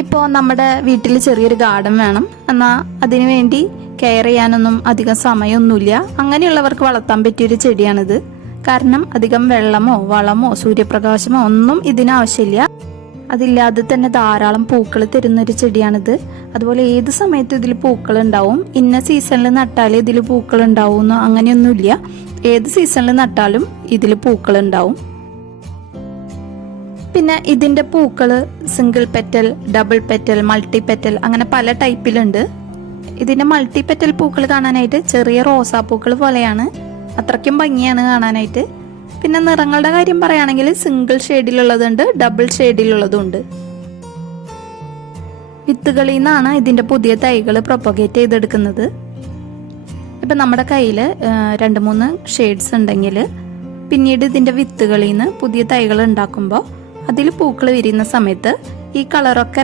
ഇപ്പോൾ നമ്മുടെ വീട്ടിൽ ചെറിയൊരു ഗാർഡൻ വേണം, എന്നാൽ അതിനു വേണ്ടി കെയർ ചെയ്യാനൊന്നും അധികം സമയമൊന്നുമില്ല. അങ്ങനെയുള്ളവർക്ക് വളർത്താൻ പറ്റിയൊരു ചെടിയാണിത്. കാരണം അധികം വെള്ളമോ വളമോ സൂര്യപ്രകാശമോ ഒന്നും ഇതിനാവശ്യമില്ല. അതില്ലാതെ തന്നെ ധാരാളം പൂക്കൾ തരുന്നൊരു ചെടിയാണിത്. അതുപോലെ ഏത് സമയത്തും ഇതിൽ പൂക്കൾ ഉണ്ടാവും. ഇന്ന സീസണിൽ നട്ടാലേ ഇതിൽ പൂക്കൾ ഉണ്ടാവുമെന്നോ അങ്ങനെയൊന്നുമില്ല. ഏത് സീസണിൽ നട്ടാലും ഇതിൽ പൂക്കൾ ഉണ്ടാവും. പിന്നെ ഇതിന്റെ പൂക്കൾ single petal, double petal, multi petal അങ്ങനെ പല ടൈപ്പിലുണ്ട്. ഇതിന്റെ മൾട്ടി പെറ്റൽ പൂക്കൾ കാണാനായിട്ട് ചെറിയ റോസാപ്പൂക്കൾ പോലെയാണ്. അത്രയ്ക്കും ഭംഗിയാണ് കാണാനായിട്ട്. പിന്നെ നിറങ്ങളുടെ കാര്യം പറയുകയാണെങ്കിൽ സിംഗിൾ ഷെയ്ഡിലുള്ളതുണ്ട്, ഡബിൾ ഷെയ്ഡിലുള്ളതുണ്ട്. വിത്തുകളിൽ നിന്നാണ് ഇതിന്റെ പുതിയ തൈകൾ പ്രൊപ്പഗേറ്റ് ചെയ്തെടുക്കുന്നത്. ഇപ്പം നമ്മുടെ കയ്യിൽ 2-3 ഷെയ്ഡ്സ് ഉണ്ടെങ്കിൽ പിന്നീട് ഇതിന്റെ വിത്തുകളിൽ നിന്ന് പുതിയ തൈകൾ ഉണ്ടാക്കുമ്പോൾ അതിൽ പൂക്കൾ വിരിയുന്ന സമയത്ത് ഈ കളറൊക്കെ